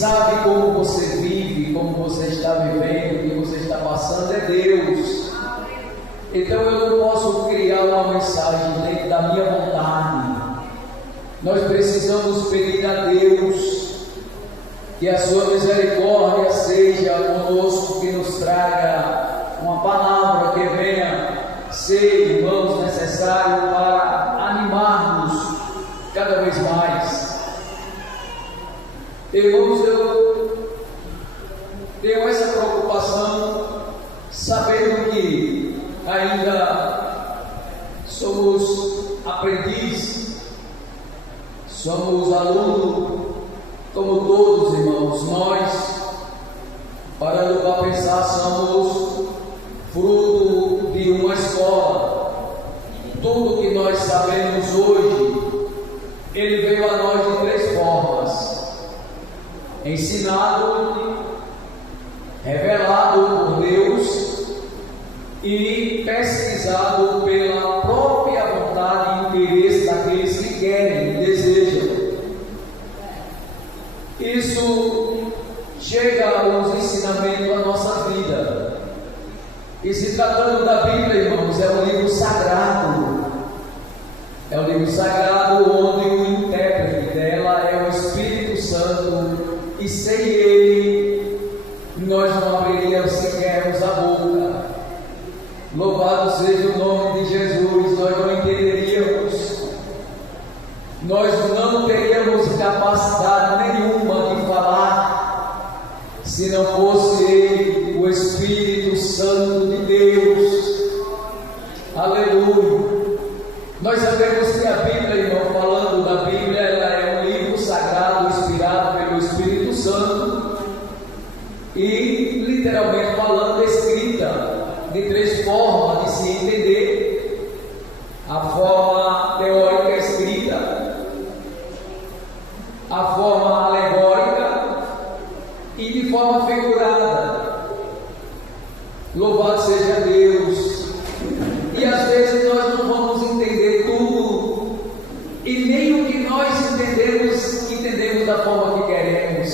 sabe como você vive, como você está vivendo, o que você está passando é Deus. Então eu não posso criar uma mensagem dentro da minha vontade. Nós precisamos pedir a Deus que a sua misericórdia seja conosco, que nos traga uma palavra que venha ser, irmãos, necessário para animar-nos cada vez mais. Irmãos, eu tenho essa preocupação, sabendo que ainda somos aprendizes, somos alunos, como todos, irmãos. Nós, parando para pensar, somos fruto de uma escola. Tudo que nós sabemos hoje, ele veio a nós de 3 formas: ensinado, revelado por Deus e pesquisado pela própria vontade e interesse daqueles que querem e desejam. Isso chega aos ensinamentos da nossa vida. E se tratando da Bíblia, irmãos, é um livro sagrado. É um livro sagrado onde o intérprete dela é o Espírito Santo, e sem ele nós não abriríamos sequer a boca. Louvado seja o nome de Jesus. Nós não entenderíamos, nós não teríamos capacidade nenhuma de falar se não fosse ele, o Espírito Santo de Deus. Aleluia. Nós sabemos que a Bíblia, irmão, falando da Bíblia, ela é um livro sagrado inspirado pelo Espírito Santo e, literalmente falando, escrita de 3 formas de se entender: a forma teórica escrita, a forma alegórica e de forma figurada. Louvado seja Deus. E às vezes nós não vamos entender tudo, e nem o que nós entendemos da forma que queremos.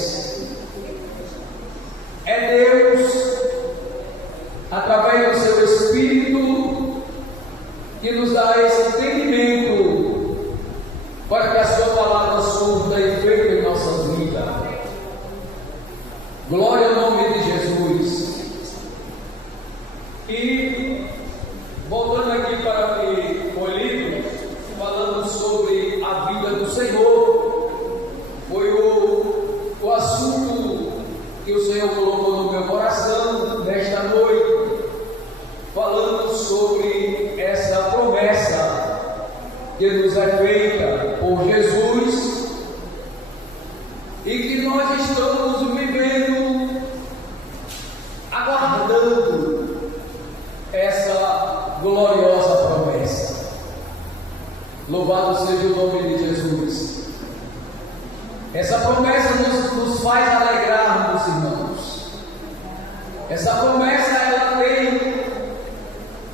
É Deus, através do seu Espírito, que nos dá esse entendimento para que a sua palavra surta efeito em nossas vidas. Glória ao nome de Jesus. E voltando aqui para o que foi lido, falando sobre a vida do Senhor, foi o assunto que o Senhor colocou no meu coração nesta noite, falando sobre essa promessa que nos é feita por Jesus e que nós estamos vivendo, aguardando essa gloriosa promessa. Louvado seja o nome de Jesus. Essa promessa nos faz alegrarmos, irmãos. Essa promessa, ela tem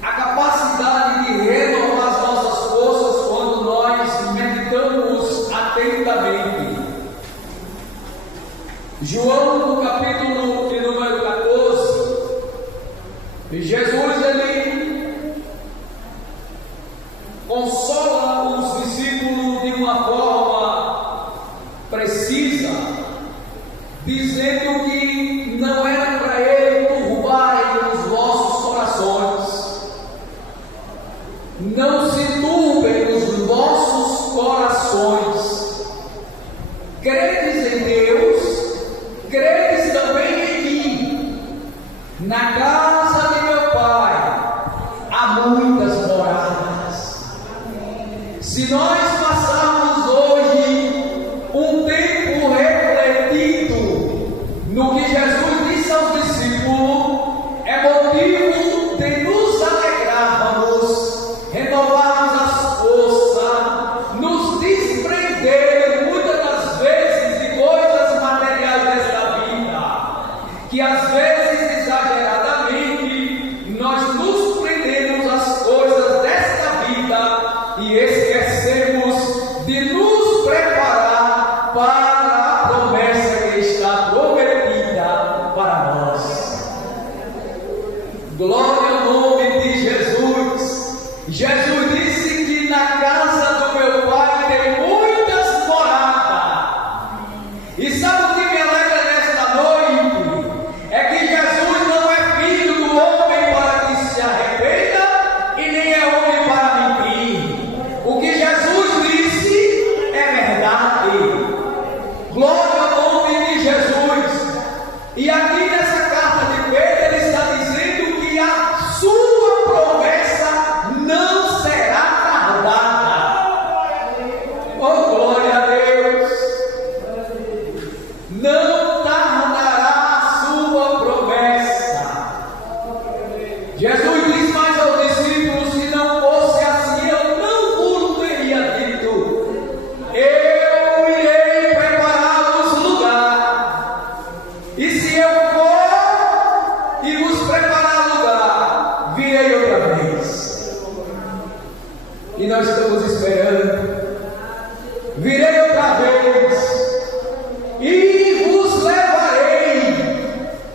a capacidade de renovar as nossas forças quando nós meditamos atentamente. João, no capítulo de número 14, Jesus, ele consola os discípulos de uma forma precisa, dizendo que não era para ele turbarem os vossos corações. Não se turbem os vossos corações. Credes em Deus, credes também em mim. Na casa de meu Pai há muitas moradas. Se nós passarmos hoje um tempo refletindo no que Jesus disse ao sabe o que me alegra nesta noite? É que Jesus não é filho do homem para que se arrependa e nem é homem para mentir. O que Jesus disse é verdade. Glória ao nome de Jesus. E aqui nessa carta de Pedro ele está dizendo que a sua promessa não será tardada. Oh, glória a Deus! Não tardará a sua promessa. Jesus diz mais aos discípulos: se não fosse assim, eu não vos teria dito. Eu irei preparar-vos lugar. E se eu for e vos preparar lugar, virei outra vez. E nós estamos esperando. Virei outra vez e vos levarei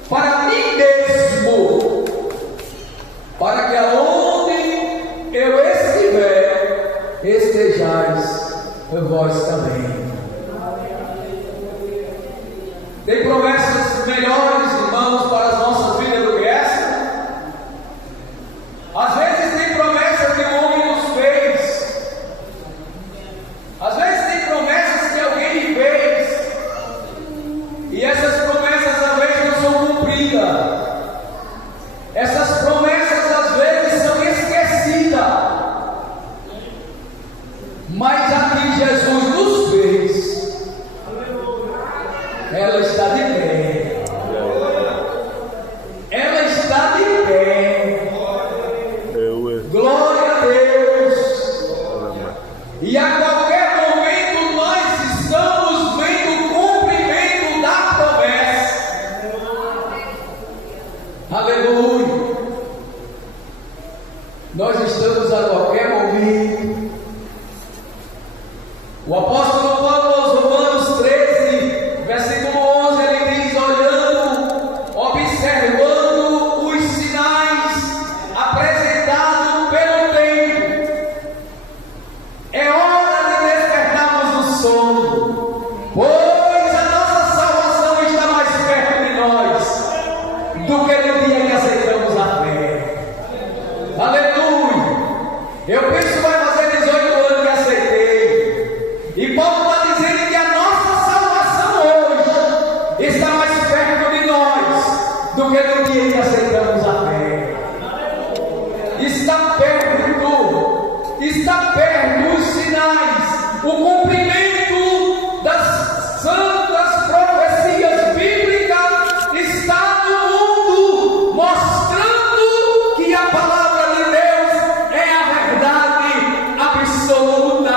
para mim mesmo, para que aonde eu estiver, estejais vós também. Tem promessas melhores, irmãos, para as nossas vidas do que essa? Às vezes tem promessas que o homem nos fez. Às vezes tem promessas que alguém lhe fez. E essas promessas às vezes não são cumpridas. Essas promessas às vezes são esquecidas. Mas a que Jesus nos fez, ela está de pé. Ela está de pé. Glória a Deus. E a qualquer momento nós estamos vendo o cumprimento da promessa. Aleluia. Nós estamos a qualquer momento. O apóstolo Paulo aos Romanos 13, versículo 11, ele diz: olhando, observando os sinais apresentados pelo tempo, é hora de despertarmos do sono, pois a nossa salvação está mais perto de nós do que no dia que aceitamos a fé. Aleluia! Eu penso vai fazer 18 anos que aceitei. E Paulo está dizendo que a nossa salvação hoje está mais perto de nós do que no dia que aceitamos a fé. Está perto os sinais, o cumprimento das santas profecias bíblicas está no mundo, mostrando que a palavra de Deus é a verdade absoluta.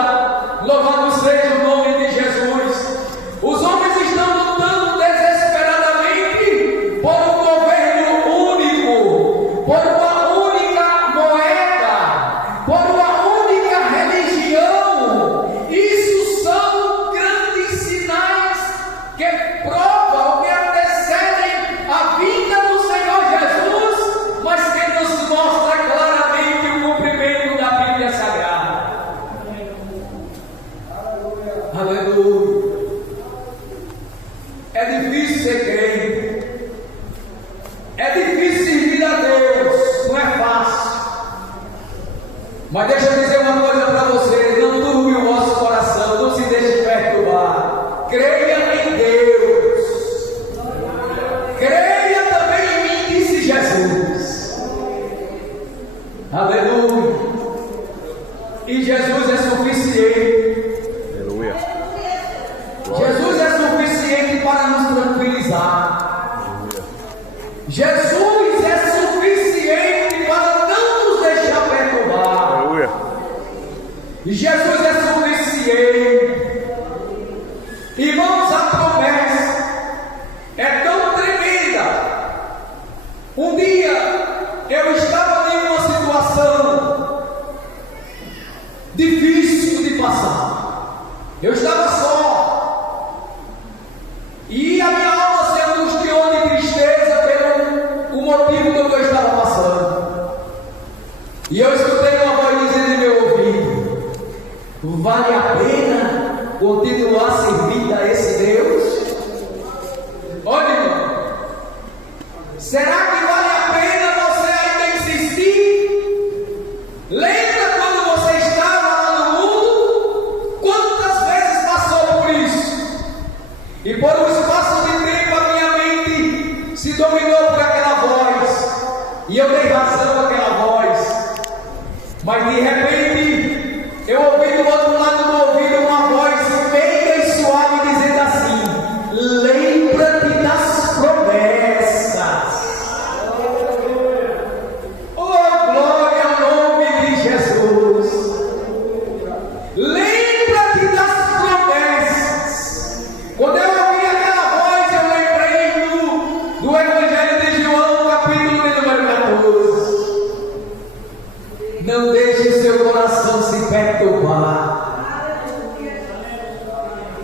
Louvado seja o nome de Jesus. Os homens estão lutando desesperadamente por um governo único, por uma única moeda, por uma única religião. Isso são grandes sinais que provam, que antecedem a vinda do Senhor Jesus, mas que nos mostra claramente o cumprimento da Bíblia Sagrada. Aleluia. É difícil ser crente. É difícil servir a Deus. Não é fácil. Mas deixa eu dizer uma coisa para você: não turbe o vosso coração, não se deixe perturbar. Creia em Deus. Creia também em mim, disse Jesus. Aleluia. E Jesus é suficiente. Aleluia. Jesus é suficiente para nos tranquilizar. Jesus é suficiente para não nos deixar perturbar. Aleluia. Jesus é suficiente. Irmãos, a promessa é tão tremenda. Um dia eu estava em uma situação difícil de passar. Eu estava só. E a minha alma se angustiou de tristeza pelo o motivo do que eu estava passando. E eu escutei uma voz dizendo em meu ouvido: vale a pena continuar servindo a esse Deus? dominou por aquela voz, e eu dei razão àquela voz, mas de repente eu ouvi do outro lado do ouvido uma voz meiga e suave dizendo assim: lembra-te das promessas. Oh, glória ao nome de Jesus. Lembra-te das promessas. Quando eu ouvi aquela voz, eu lembrei do Evangelho de João, capítulo de número 14. Não deixe seu coração se perturbar.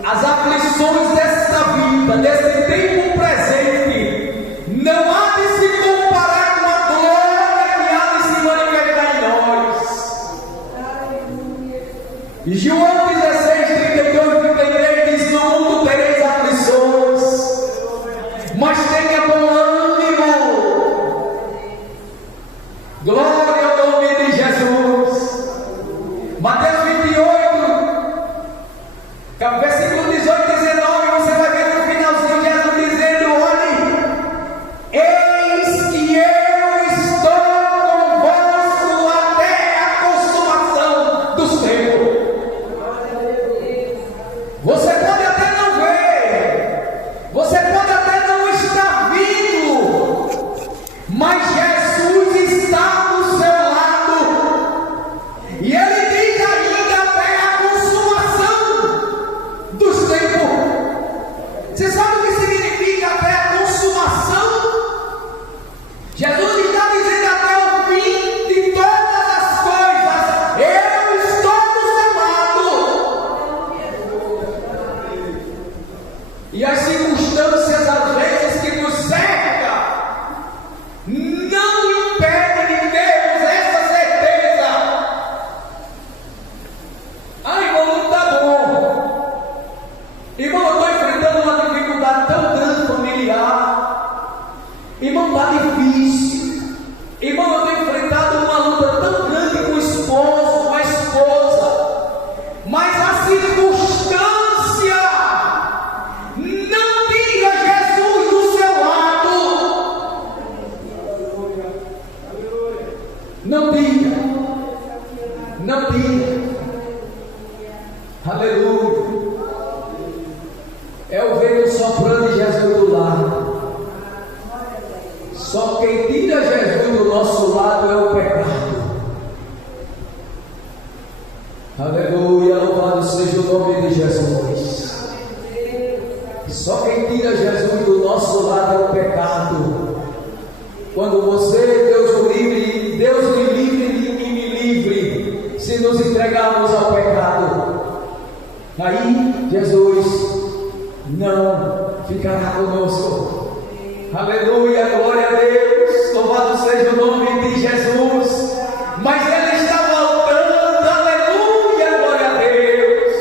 As aflições dessa vida, desse tempo presente, não há de se comparar com a glória que há de se manifestar em nós. João 16, 32, 33 diz: no mundo tereis aflições, mas tenha bom ânimo. Glória ao nome de Jesus. Mateus 28, versículo 18 e 19, você vai ver no finalzinho Jesus dizendo: olhe, eis que eu estou convosco até a consumação dos tempos. Você pode até não ver, você pode até não estar vivo, mas Jesus está do seu lado, e Ele diz ainda até a consumação dos tempos. Você sabe o que significa até a consumação? Jesus está dizendo até o fim de todas as coisas, eu estou do seu lado. E as circunstâncias, às vezes, que nos cercam, não impedem de termos essa certeza. Ah, irmão, não está bom. Irmão, eu estou enfrentando uma dificuldade tão grande familiar. Irmão, está difícil. Irmão, eu tenho enfrentado uma luta tão grande com o esposo, com a esposa. Mas a circunstância não tira Jesus do seu lado. Não tira. Não tira. Aleluia. É o vento soprando de Jesus do lado. Só quem tira Jesus do nosso lado é o pecado. Aleluia, louvado seja o nome de Jesus. Só quem tira Jesus do nosso lado é o pecado. Quando você, Deus me livre e me livre, se nos entregarmos ao pecado, aí Jesus não ficará conosco. Aleluia, glória a Deus, louvado seja o nome de Jesus. Mas Ele está voltando, aleluia, glória a Deus.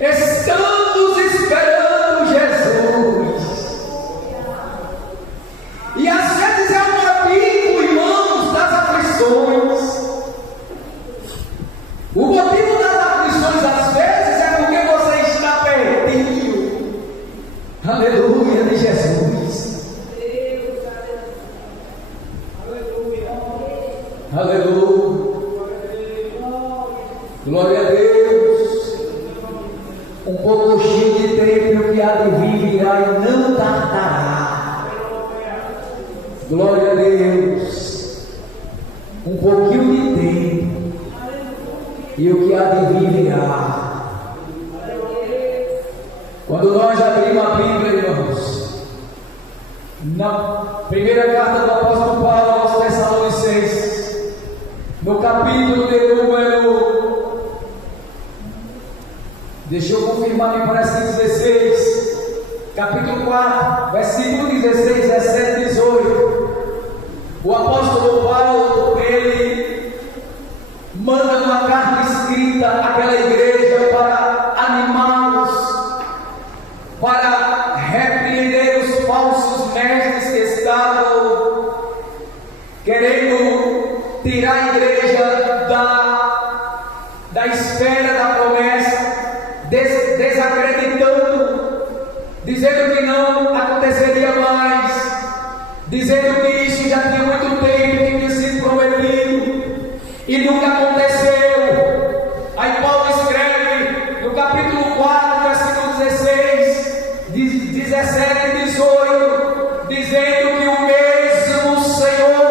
Estamos esperando Jesus. E às vezes é um abrigo, irmãos, das aflições. O motivo das aflições, às vezes, é porque você está perdido. Aleluia de Jesus. Aleluia. Glória a Deus. Um pouquinho de tempo que há de vir virá e não tardará. Glória a Deus. Um pouquinho de tempo e o que há de vir virá. Quando nós abrimos a Bíblia, irmãos, na primeira carta do apóstolo Paulo aos Tessalonicenses, no capítulo de número, deixa eu confirmar, me parece que 16, capítulo 4, versículo 16, 17 e 18, o apóstolo Paulo, ele manda uma carta escrita àquela igreja para animá-los, para repreender os falsos mestres que estavam querendo tirar a igreja da esfera da promessa, desacreditando, dizendo que não aconteceria aconteceria mais, dizendo que isso já tinha muito tempo que tinha sido prometido e nunca aconteceu. Aí Paulo escreve no capítulo 4, versículo 16, 17 e 18, dizendo que o mesmo Senhor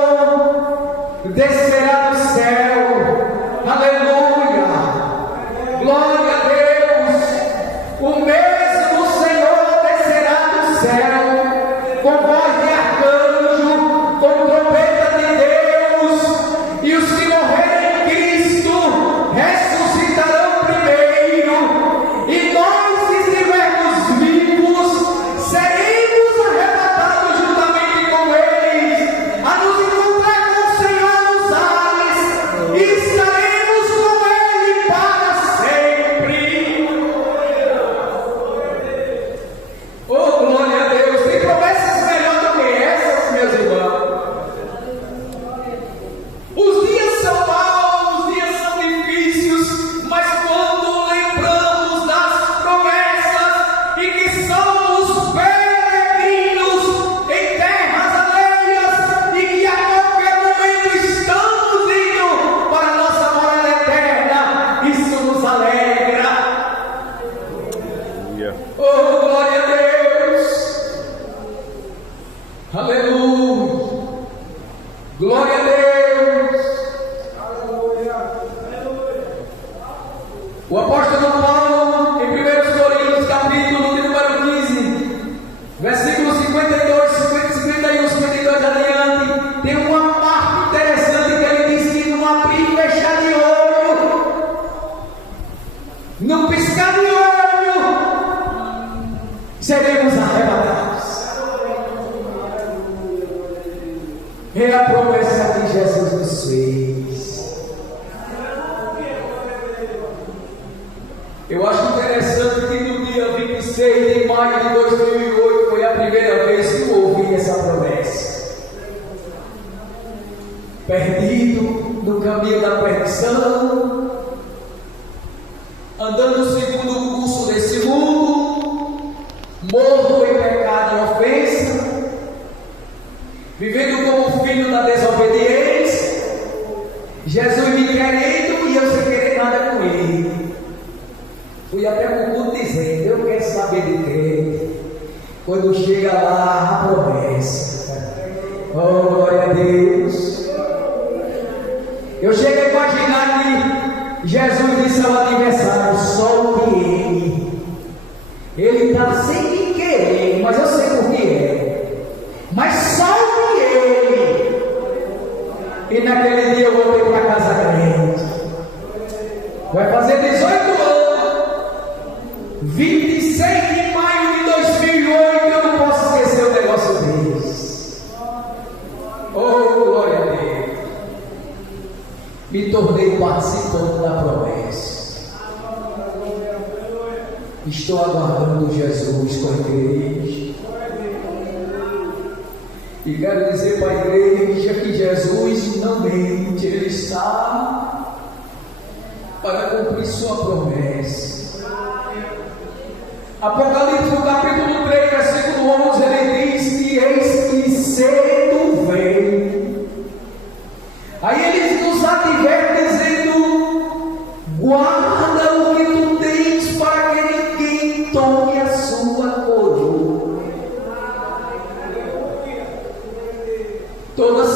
descerá do céu. Aleluia, glória a Deus. O mesmo Senhor descerá do céu com voz de arcanjo, com trombeta de Deus, e os que morrerem em Cristo ressuscitarão primeiro, e nós que estivermos vivos seremos arrebatados juntamente com eles, a nos encontrar com o Senhor nos ares, e estaremos com Ele para sempre. Oh, glória a Deus! Tem promessas melhor do que essas, meus irmãos. Os dias são maus, os dias são difíceis, mas quando lembramos das promessas e que somos peregrinos em terras alheias e que a qualquer momento estamos indo para a nossa morada eterna, isso nos alegra. Oh, glória a Deus! Aleluia! Glória a Deus! O apóstolo Paulo, em 1 Coríntios, capítulo de número 15, versículos 52, 51, 52 adiante, tem uma parte interessante que ele diz que num abrir e fechar de olho, num piscar de olho, seremos arrebatados. É a promessa que Jesus nos fez. Eu acho interessante que no dia 26 de maio de 2008 foi a primeira vez que eu ouvi essa promessa. Perdido no caminho da perdição, andando segundo o curso desse mundo, morto em pecado e ofensa, vivendo como filho da desobediência, Jesus me querendo e eu sem querer nada com Ele. Fui até o culto dizendo: eu quero saber de quem. Quando chega lá a promessa, oh glória a Deus. Eu chego a imaginar que Jesus disse ao adversário: solte ele. Ele está sem me querer, mas eu sei por que é. Mas solte ele. E naquele dia eu voltei para casa crente. Vai fazer 18 anos. 26 de maio de 2008, eu não posso esquecer um negócio desse. Oh, glória a Deus. Me tornei participante da promessa. Estou aguardando Jesus com a igreja. E quero dizer para a igreja que Jesus não mente, Ele está para cumprir sua promessa. Apocalipse, no capítulo 3, versículo 11, ele diz que eis que cedo vem. Aí ele nos adverte dizendo: guarda o que tu tens para que ninguém tome a sua coroa. Toda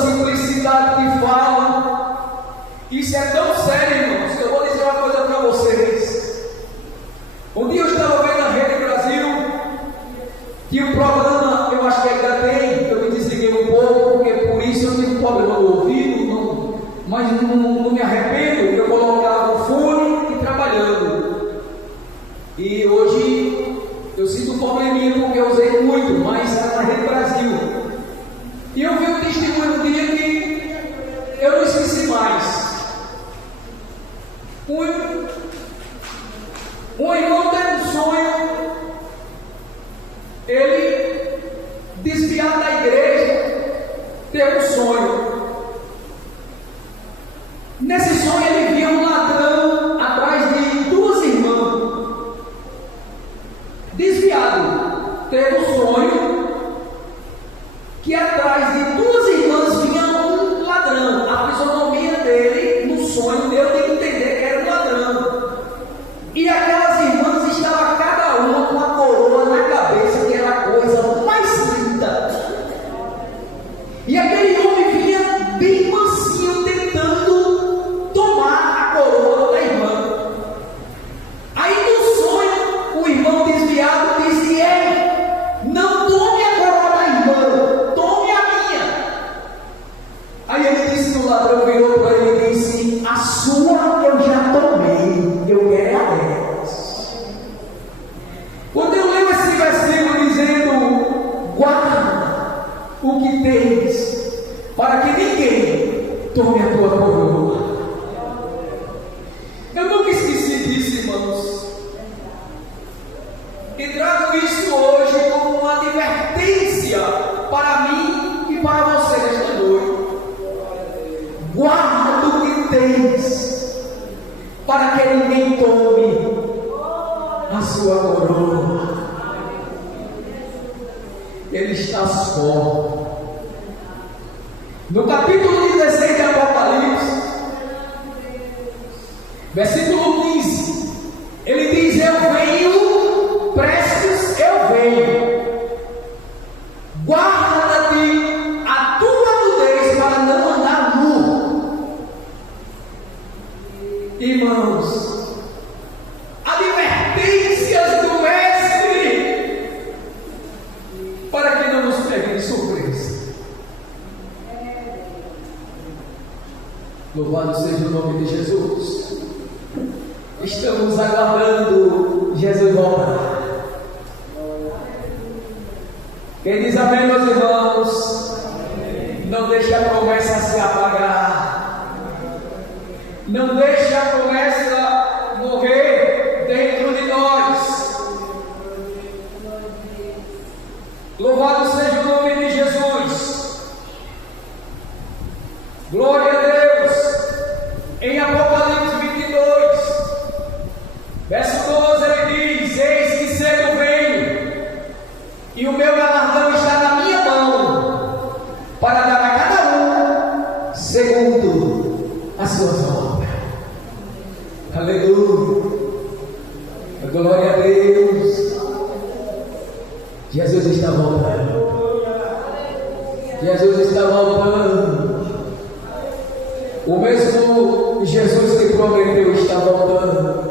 simplicidade que fala, isso é tão sério, irmãos, que eu vou dizer uma coisa para vocês. Um dia eu estava vendo na Rede Brasil que o programa, eu acho que ainda tem, eu me desliguei um pouco, porque por isso eu tive um problema no ouvido, mas não me arrependo, eu colocava o fone e trabalhando. E hoje eu sinto um probleminha porque eu usei muito, mas era na Rede Brasil. E eu vi um testemunho no dia que eu não esqueci mais. Um irmão teve um sonho, ele desviado da igreja, teve um sonho. Nesse sonho ele via um ladrão atrás de duas irmãs, desviado. teve um sonho que atrás de duas irmãs vinha um ladrão. A fisionomia dele, no sonho, deu de entender que era um ladrão. E aquelas irmãs estavam cada uma com a coroa na cabeça, que era a coisa mais linda. E aquele homem vinha bem mansinho, tentando tomar a coroa da irmã. Aí no sonho, o irmão desviado disse: ei, não tome a coroa da irmã, tome a minha. Aí ele disse que o ladrão virou para ele e disse: a sua eu já tomei, eu quero a delas. Quando eu leio esse versículo dizendo: guarda o que tens, para que ninguém tome a tua coroa. Eu nunca esqueci disso, irmãos. E trago isso hoje como uma advertência para mim e para você nesta noite. Guarda o que tens, para que ninguém tome a sua coroa. Ele está fora. No capítulo 16 de Apocalipse, versículo 15, ele diz: eu venho, prestes eu venho. Guarda-te a tua nudez para não andar nu. Irmãos, advertências do Mestre para que não nos pegue de surpresa. Louvado seja o nome de Jesus. Estamos aguardando Jesus voltar. Quem diz amém, meus irmãos? Não deixe a promessa se apagar. Não deixe a promessa morrer dentro de nós. Louvado seja o nome de Jesus. Glória a Deus. Em Apocalipse 22, verso 12, ele diz: eis que cedo venho, e o meu galardão está na minha mão, para dar a cada um segundo as suas obras. Aleluia. Glória a Deus. Jesus está voltando. Jesus está voltando. O mesmo Jesus que prometeu está voltando.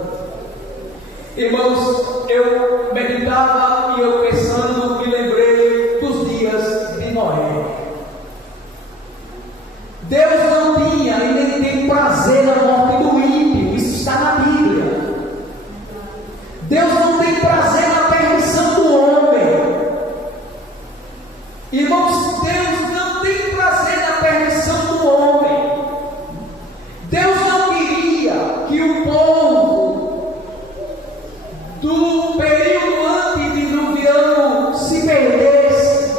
Irmãos, eu meditava e eu pensando, me lembrei dos dias de Noé. Deus não tinha e nem tem prazer na morte do ímpio. Isso está na Bíblia. Deus não tem prazer na perdição do homem. Irmãos, Deus não tem prazer na perdição do homem. Deus não queria que o povo do período antediluviano se perdesse.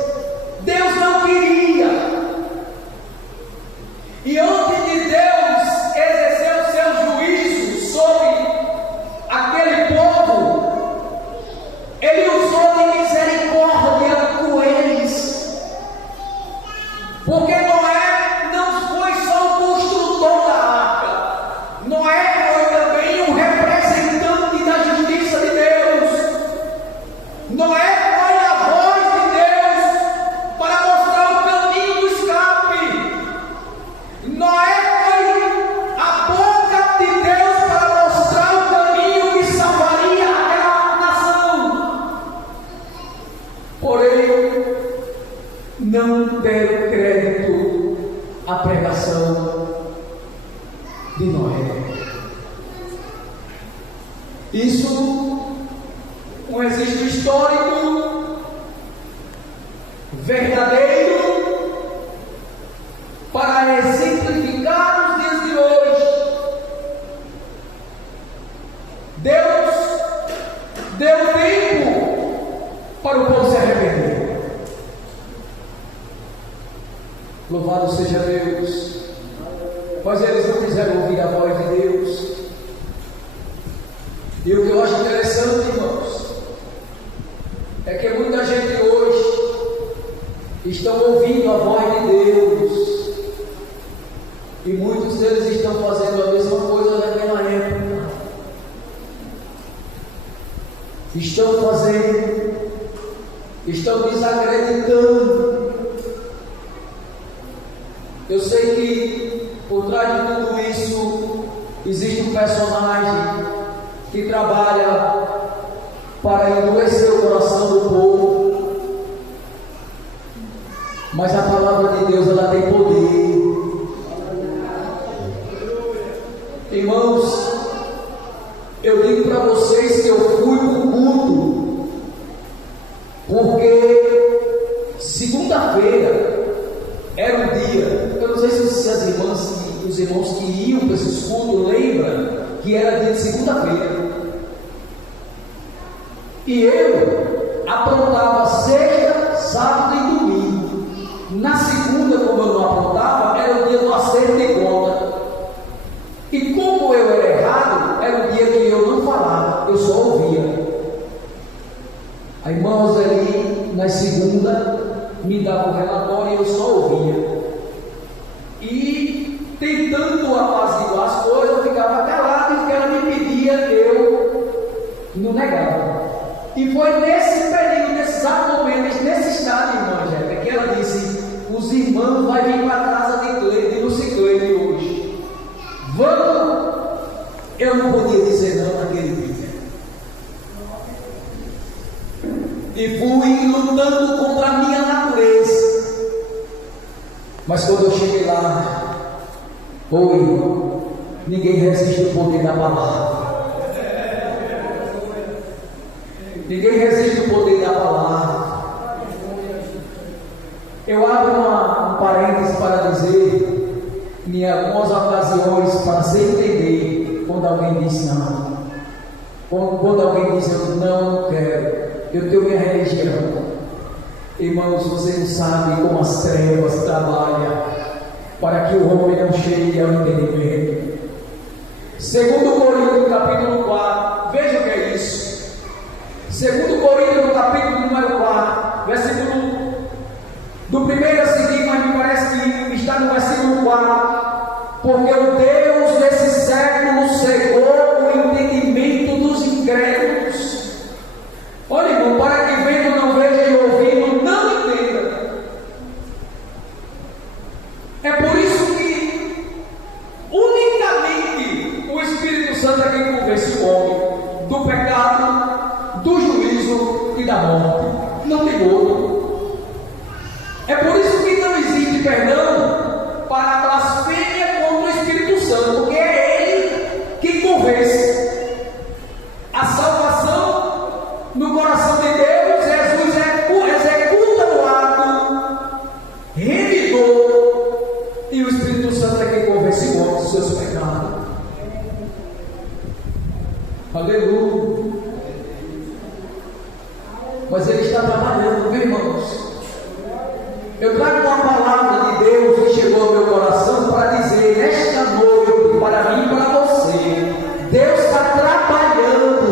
Deus não queria. E antes de Deus exercer o seu juízo sobre aquele povo, Ele usou de misericórdia com eles. Porque Noé não foi só o construtor da arca. Noé foi também um representante da justiça de Deus. Noé foi a voz de Deus para mostrar o caminho do escape. Noé foi a boca de Deus para mostrar o caminho que salvaria aquela nação. Porém, não deram crédito à pregação de Noé. Isso um registro histórico verdadeiro para exemplificar os dias de hoje. Deus deu tempo para o povo se arrepender. Louvado seja Deus. Mas eles não quiseram ouvir a voz de Deus. E o que eu acho interessante, irmãos, é que muita gente estão ouvindo a voz de Deus, e muitos deles estão fazendo a mesma coisa naquela época. Estão fazendo, estão desacreditando. Eu sei que por trás de tudo isso existe um personagem que trabalha para endurecer o coração do povo, mas a palavra de Deus, ela tem poder. Irmãos, eu digo para vocês que eu fui para o culto, porque segunda-feira era um dia, eu não sei se as irmãs, os irmãos que iam para esses cultos lembram que era dia de segunda-feira, e eu aprontava sexta, sábado e domingo. Na segunda, como eu não aprontava, era o dia do acerto de conta. E como eu era errado, era o dia que eu não falava, eu só ouvia. A irmã Roseli, na segunda, me dava o relatório e eu só ouvia. E tentando apaziguar as coisas, eu ficava calado, e o que ela me pedia, eu não negava. E foi nesse período, nesse exato momento, nesse estado, irmã Angélica, que ela disse: os irmãos vão vir para a casa de Lucicleide hoje. Vamos! Eu não podia dizer não naquele dia. E fui lutando contra a minha natureza. Mas quando eu cheguei lá, ninguém resiste ao poder da palavra. Ninguém resiste ao poder da palavra. Eu abro um parênteses para dizer, em algumas ocasiões, para você entender, quando alguém diz não, quando alguém diz eu não quero, eu tenho minha religião. Irmãos, vocês não sabem como as trevas trabalham para que o homem não chegue ao entendimento. Segundo Coríntios, capítulo 4, veja o que é isso. Segundo Coríntios, no capítulo número 4, versículo do primeiro a seguir, mas me parece que está no versículo 4, porque o Deus desse século cegou o entendimento dos incrédulos. Olha, irmão, para que vendo não veja e ouvindo não entenda. É por isso que unicamente o Espírito Santo é quem convence o homem do pecado, do juízo e da morte. Não tem outro. É por isso que não existe perdão para a blasfêmia contra o Espírito Santo, porque é Ele que convence. A salvação no coração de Deus, Jesus executa o ato remidor, e o Espírito Santo é quem convence o homem dos seus pecados. Aleluia. Mas Ele está trabalhando, viu, irmãos? Eu trago uma palavra de Deus que chegou ao meu coração para dizer nesta noite, para mim e para você: Deus está trabalhando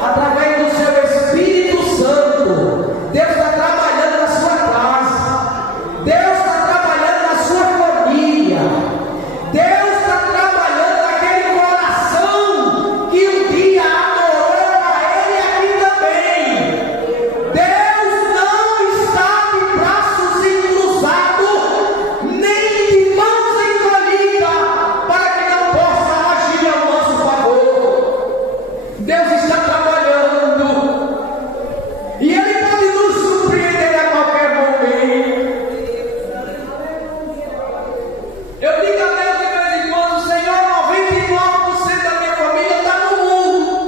através do seu Espírito Santo. Deus está trabalhando na sua casa. Deus está trabalhando na sua família. Deus está trabalhando naquele coração que um dia adorou a Ele aqui também. Deus não está de braços encruzados, nem de mãos encolhidas, para que não possa agir ao nosso favor. Deus está trabalhando, e Ele pode nos surpreender a qualquer momento. Eu digo a Deus de vez em quando: Senhor, 99% da minha família está no mundo,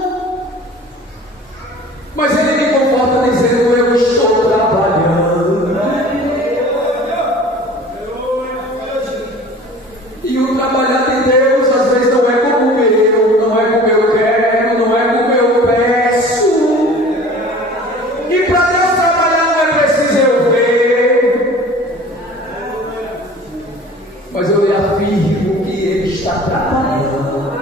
mas Ele me conforta dizendo: eu estou trabalhando. E o trabalhar de Deus às vezes não é como o meu, não é como eu quero, não é como eu peço. E para Deus trabalhar não é preciso eu ver, mas eu lhe afirmo que Ele está trabalhando.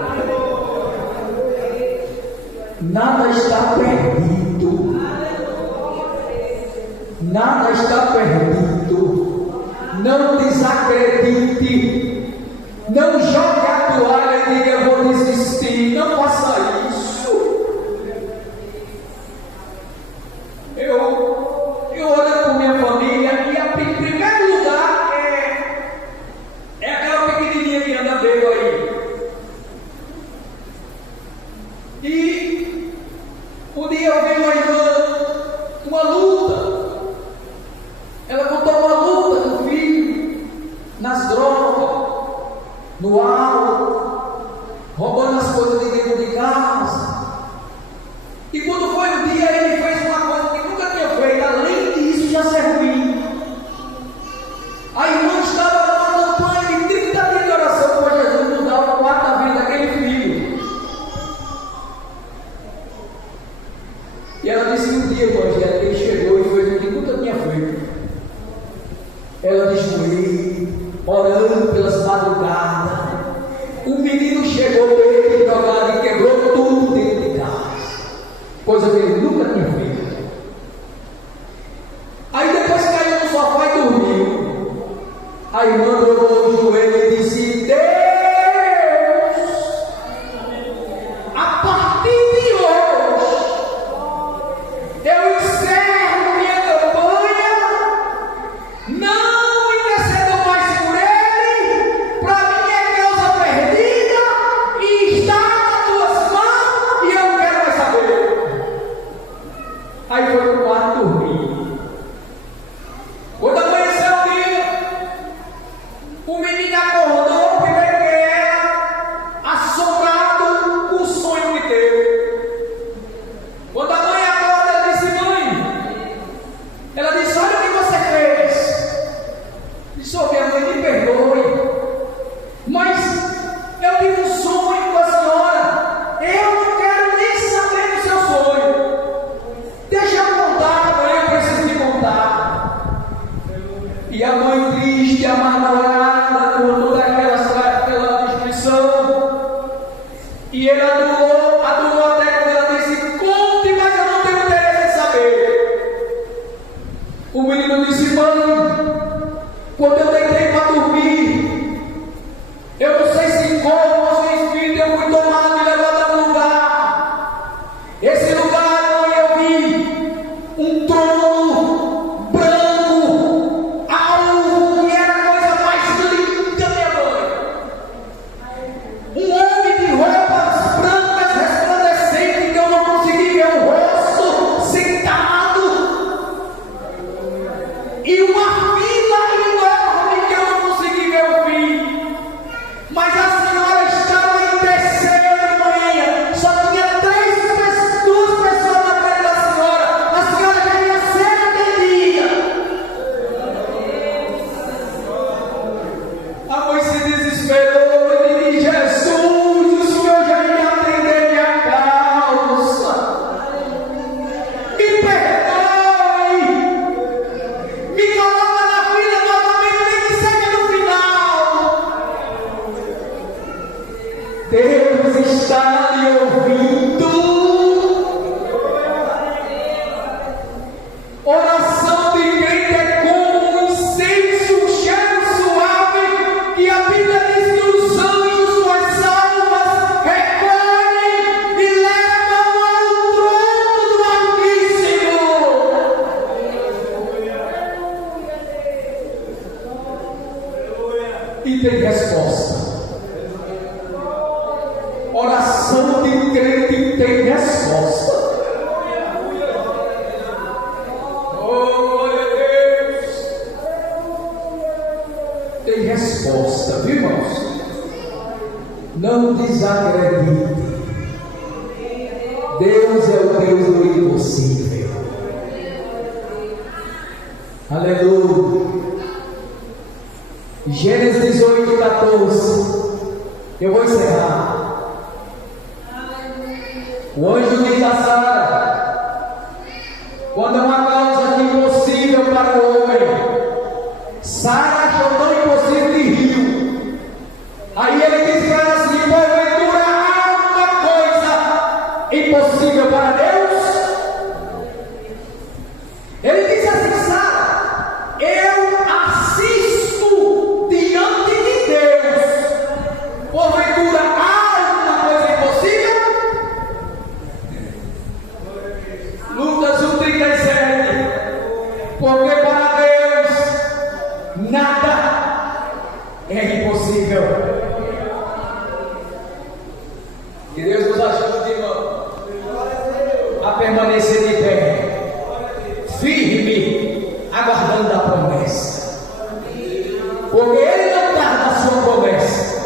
Nada está perdido. Nada está perdido. não desacredite, não jogue a toalha e diga eu vou desistir, não faça isso. Eu olho para minha família e em primeiro lugar é aquela pequenininha que anda veio aí. E um dia eu vi uma irmã, uma luta, ela contou uma luta do filho, nas drogas, no álcool, roubando as coisas de dentro de casa. E quando foi um dia, ele fez uma coisa que nunca tinha feito, além disso já ser ruim. A irmã estava numa campanha de 30 dias de oração para Jesus mudar o quarto da vida daquele filho. E ela disse que um dia, Evangelho, ele chegou e fez o que nunca tinha feito. Ela de joelho, orando pelas madrugadas. O menino chegou ele drogado e quebrou tudo dentro de casa, coisa que ele nunca tinha feito. Aí depois caiu no sofá e dormiu. A irmã dobrou o joelho e disse: Deus, a partir de hoje eu encerro minha campanha, não intercedo mais por ele, para mim é causa perdida e está nas tuas mãos e eu não quero mais saber. Aí foi para o quarto dormir. Quando amanheceu o dia, o menino acordou, primeiro que era assombrado com o sonho que teve. Quando a mãe acorda, ela disse: mãe, ela disse: olha o que você fez. Disse: ô minha mãe, me perdoe, mas eu tive um sonho com a senhora, eu não quero nem saber do seu sonho. Deixa eu contar, mãe, eu preciso te contar. E a mãe triste, amargurada, com toda aquela destruição. E ele adulou até quando ela disse: conte, mas eu não tenho interesse em saber. O menino disse: mãe, quando eu deitei para dormir, eu não sei se em corpo ou se em espírito eu fui tomado e levado a um lugar. Esse lugar, mãe, eu vi um trono branco, alvo, e era a coisa mais linda, minha mãe. Um homem de roupas brancas resplandecentes que eu não consegui ver o rosto, sentado, e uma fila enorme que eu não consegui ver o fim. Mas a senhora estava em terceiro, mãe. Só tinha duas pessoas na frente da senhora. A senhora já ia ser atendida. A mãe se desesperou e disse: Jesus, o senhor já ia atender minha causa. Me perdoe. Me coloca na fila novamente, nem que seja no final. Deus está lhe ouvindo. Oração de crente é como um incenso, um cheiro suave, que a Bíblia diz que os anjos, suas almas, recolhem e levam ao trono do Altíssimo. E tem resposta. Oração de crente tem resposta. Oh, glória a Deus. Tem resposta, viu, irmãos? Não desacredite. Deus é o Deus do impossível. Aleluia. Gênesis 18, 14. Eu vou encerrar. O anjo diz a Sara: quando é uma causa que impossível para o homem, Sara achou tão impossível que riu. Aí ele diz para ela assim: porventura há uma coisa impossível para Deus? Ele diz assim: Sara, eu assisto firme, aguardando a promessa. Porque Ele não tarda a sua promessa.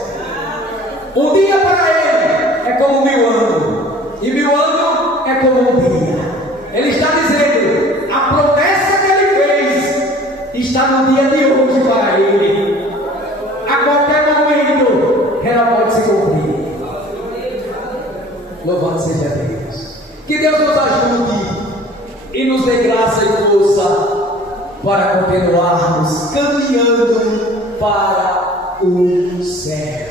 Um dia para Ele é como 1000 anos, e 1000 anos é como um dia. Ele está dizendo: a promessa que Ele fez está no dia de hoje para Ele. A qualquer momento ela pode se cumprir. Louvado seja Deus. Que Deus nos ajude e nos dê graça e força para continuarmos caminhando para o céu.